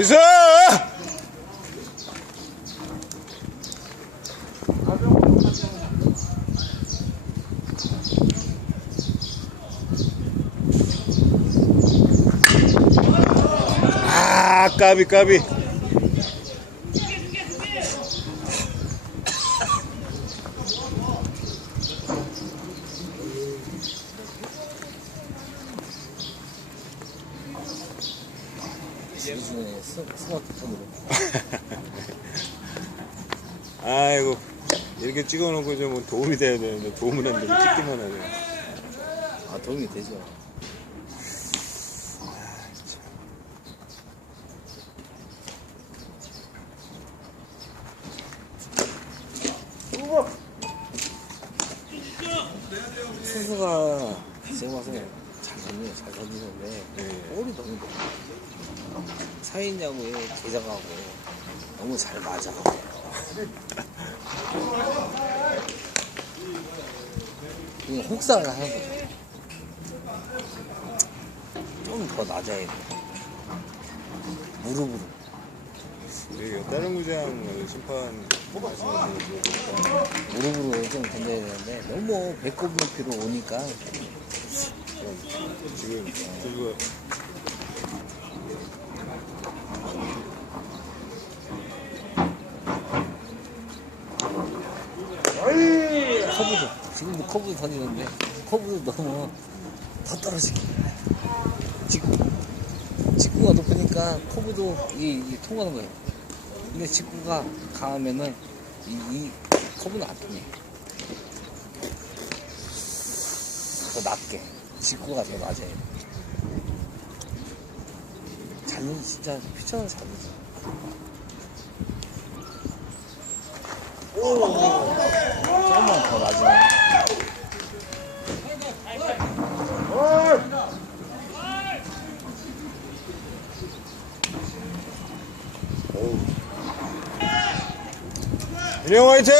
나이스! 아, 까비, 까비. 아이고, 이렇게 찍어놓고 좀 도움이 돼야 되는데, 도움을 안 되고 찍기만 하네. 아 도움이 되죠. 선수가 제가 봐서 잘 던져요, 잘 던지는데 네. 볼이 너무 높아. 사인 야구에 제작하고 너무 잘 맞아. 그냥 혹사를 하는 거죠. 좀 더 낮아야 돼. 무릎으로. 우리 다른 구장 심판 거 무릎으로 좀 던져야 되는데 너무 배꼽 높이로 오니까 지금 그거 커브도. 지금도 커브도 던지는데 커브도 너무 더 떨어지게. 직구 직구가 높으니까 커브도 이, 이 통하는 거예요 근데 직구가 강하면은 이, 이안 통해. 더 낮게. 직구가 더 낮아야 돼. 잘는 진짜 피처는 잘되죠 조 네, 일용 화이팅!